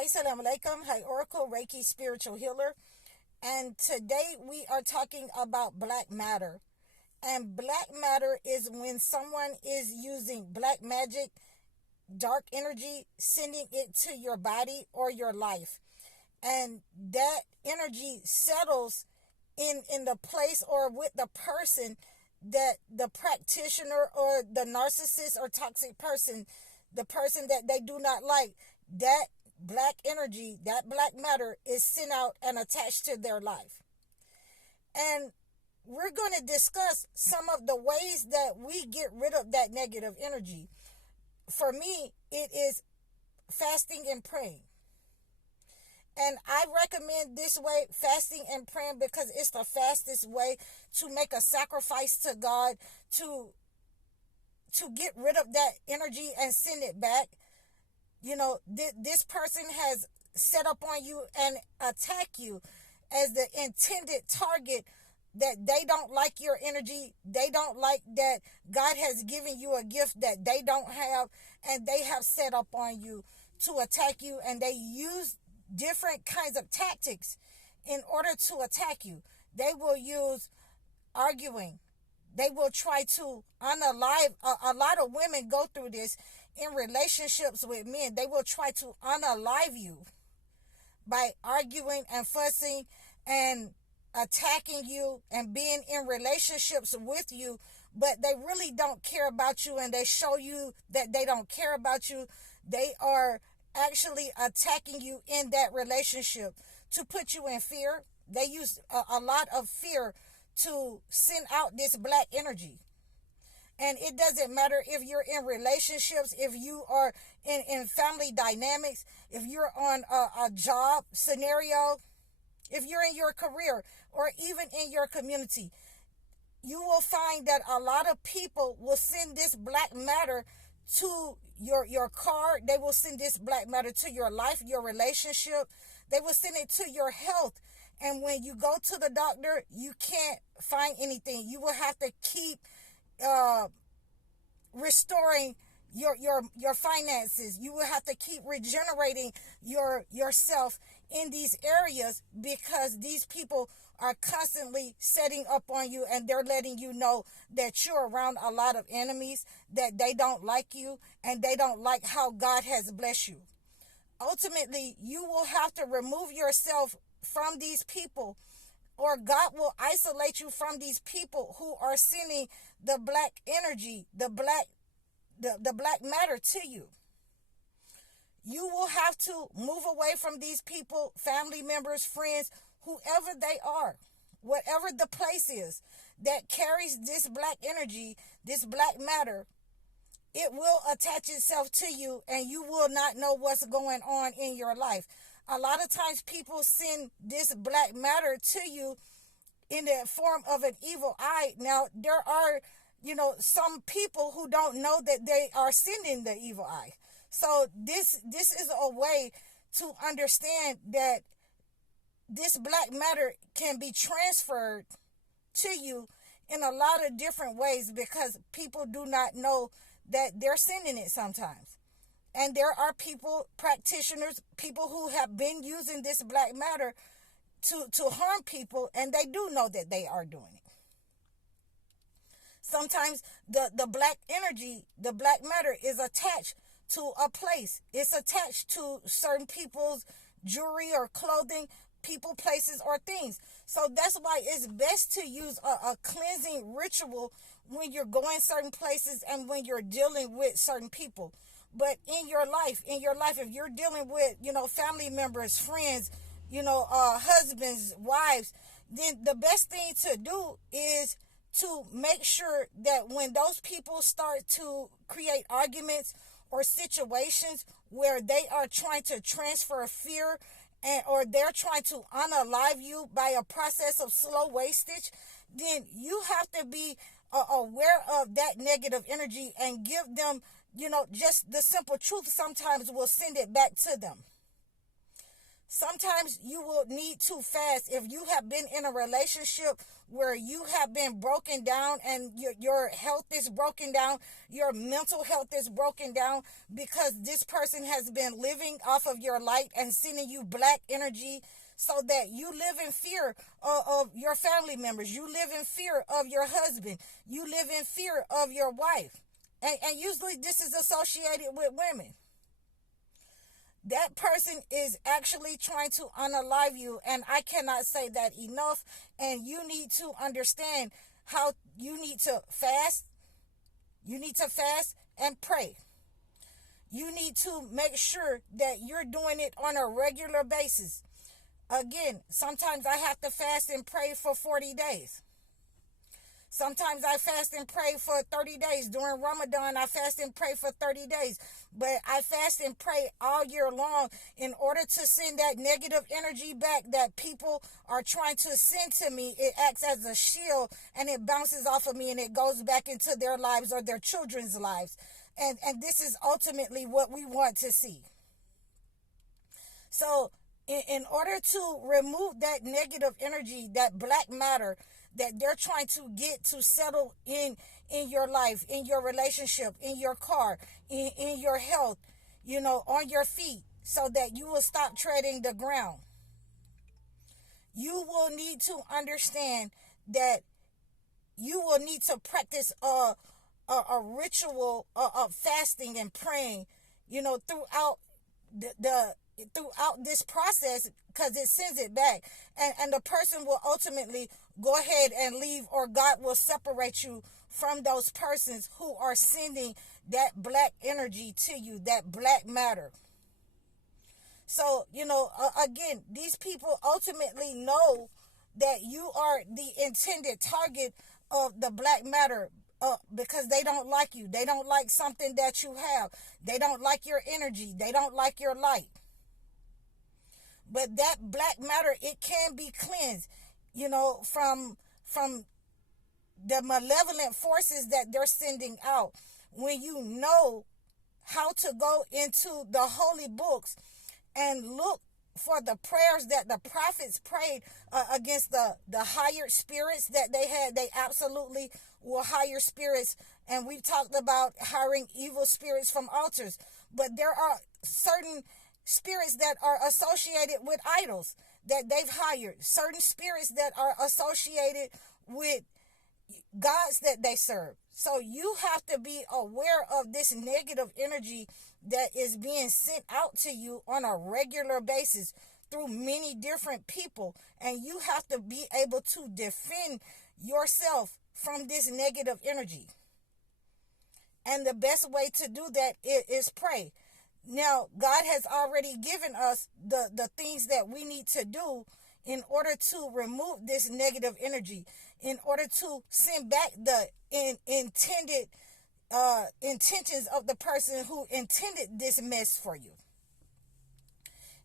Assalamu alaikum. Hi, Oracle Reiki Spiritual Healer. And today we are talking about black matter. And black matter is when someone is using black magic, dark energy, sending it to your body or your life. And that energy settles in the place or with the person that the practitioner or the narcissist or toxic person, the person that they do not like, that black energy, that black matter is sent out and attached to their life. And we're going to discuss some of the ways that we get rid of that negative energy. For me, it is fasting and praying. And I recommend this way, fasting and praying, because it's the fastest way to make a sacrifice to God, to get rid of that energy and send it back. You know, this person has set up on you and attack you as the intended target, that they don't like your energy. They don't like that God has given you a gift that they don't have, and they have set up on you to attack you, and they use different kinds of tactics in order to attack you. They will use arguing. They will try to unalive. A lot of women go through this in relationships with men. They will try to unalive you by arguing and fussing and attacking you and being in relationships with you, but they really don't care about you, and they show you that they don't care about you. They are actually attacking you in that relationship to put you in fear. They use a lot of fear to send out this black energy. And it doesn't matter if you're in relationships, if you are in family dynamics, if you're on a job scenario, if you're in your career, or even in your community. You will find that a lot of people will send this black matter to your car. They will send this black matter to your life, your relationship. They will send it to your health. And when you go to the doctor, you can't find anything. You will have to keep restoring your finances. You will have to keep regenerating yourself in these areas, because these people are constantly setting up on you, and they're letting you know that you're around a lot of enemies, that they don't like you, and they don't like how God has blessed you. Ultimately, you will have to remove yourself from these people, or God will isolate you from these people who are sending the black energy, the black matter to you. You will have to move away from these people, family members, friends, whoever they are, whatever the place is that carries this black energy, this black matter. It will attach itself to you, and you will not know what's going on in your life. A lot of times people send this black matter to you in the form of an evil eye. Now, there are, some people who don't know that they are sending the evil eye. So this is a way to understand that this black matter can be transferred to you in a lot of different ways, because people do not know that they're sending it sometimes. And there are people, practitioners, people who have been using this black matter to harm people, and they do know that they are doing it. Sometimes the black energy, the black matter, is attached to a place. It's attached to certain people's jewelry or clothing, people, places, or things. So that's why it's best to use a cleansing ritual when you're going certain places and when you're dealing with certain people. But in your life, if you're dealing with, family members, friends, husbands, wives, then the best thing to do is to make sure that when those people start to create arguments or situations where they are trying to transfer fear, or they're trying to unalive you by a process of slow wastage, then you have to be aware of that negative energy and give them, just the simple truth. Sometimes will send it back to them. Sometimes you will need to fast if you have been in a relationship where you have been broken down and your health is broken down, your mental health is broken down because this person has been living off of your light and sending you black energy, so that you live in fear of your family members. You live in fear of your husband. You live in fear of your wife. And usually this is associated with women. That person is actually trying to unalive you, and I cannot say that enough. And you need to understand how you need to fast. You need to fast and pray. You need to make sure that you're doing it on a regular basis. Again, sometimes I have to fast and pray for 40 days. Sometimes I fast and pray for 30 days. During Ramadan, I fast and pray for 30 days. But I fast and pray all year long in order to send that negative energy back that people are trying to send to me. It acts as a shield, and it bounces off of me, and it goes back into their lives or their children's lives. And this is ultimately what we want to see. So in order to remove that negative energy, that black matter that they're trying to get to settle in your life, in your relationship, in your car, in your health, on your feet, so that you will stop treading the ground, you will need to understand that you will need to practice a ritual of fasting and praying, throughout throughout this process, because it sends it back, and the person will ultimately go ahead and leave, or God will separate you from those persons who are sending that black energy to you, that black matter. So, again, these people ultimately know that you are the intended target of the black matter, because they don't like you. They don't like something that you have. They don't like your energy. They don't like your light. But that black matter, it can be cleansed, from the malevolent forces that they're sending out. When you know how to go into the holy books and look for the prayers that the prophets prayed against the hired spirits that they had. They absolutely were higher spirits. And we've talked about hiring evil spirits from altars. But there are certain spirits that are associated with idols that they've hired. Certain spirits that are associated with gods that they serve. So you have to be aware of this negative energy that is being sent out to you on a regular basis through many different people. And you have to be able to defend yourself from this negative energy. And the best way to do that is pray. Now, God has already given us the things that we need to do in order to remove this negative energy, in order to send back the intended intentions of the person who intended this mess for you.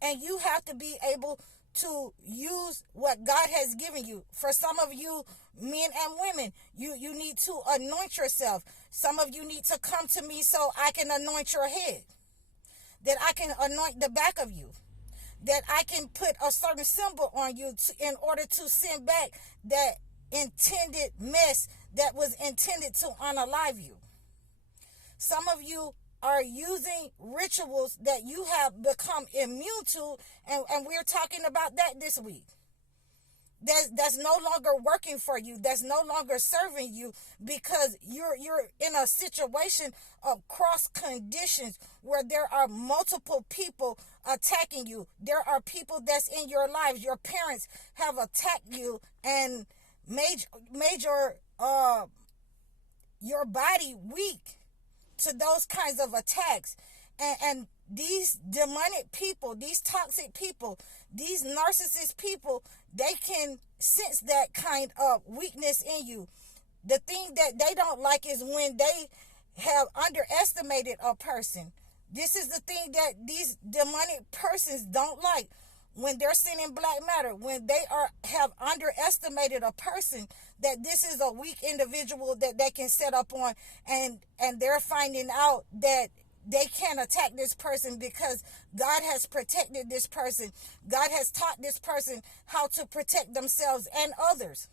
And you have to be able to use what God has given you. For some of you, men and women, you need to anoint yourself. Some of you need to come to me so I can anoint your head, that I can anoint the back of you, that I can put a certain symbol on you in order to send back that intended mess that was intended to unalive you. Some of you are using rituals that you have become immune to, and we're talking about that this week. That's no longer working for you. That's no longer serving you, because you're in a situation of cross conditions where there are multiple people attacking you. There are people that's in your lives. Your parents have attacked you and made your body weak to those kinds of attacks. And these demonic people, these toxic people, these narcissist people, they can sense that kind of weakness in you. The thing that they don't like is when they have underestimated a person. This is the thing that these demonic persons don't like. When they're sending black matter, when they have underestimated a person, that this is a weak individual that they can set up on, and they're finding out that they can't attack this person because God has protected this person. God has taught this person how to protect themselves and others.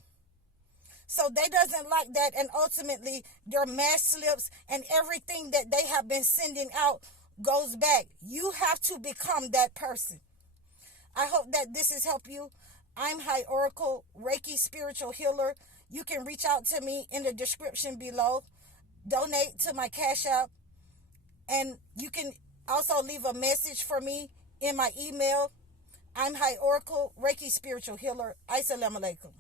So they doesn't like that, and ultimately their mass slips and everything that they have been sending out goes back. You have to become that person. I hope that this has helped you. I'm High Oracle, Reiki spiritual healer. You can reach out to me in the description below. Donate to my Cash App. And you can also leave a message for me in my email. I'm High Oracle, Reiki spiritual healer. Assalamu alaikum.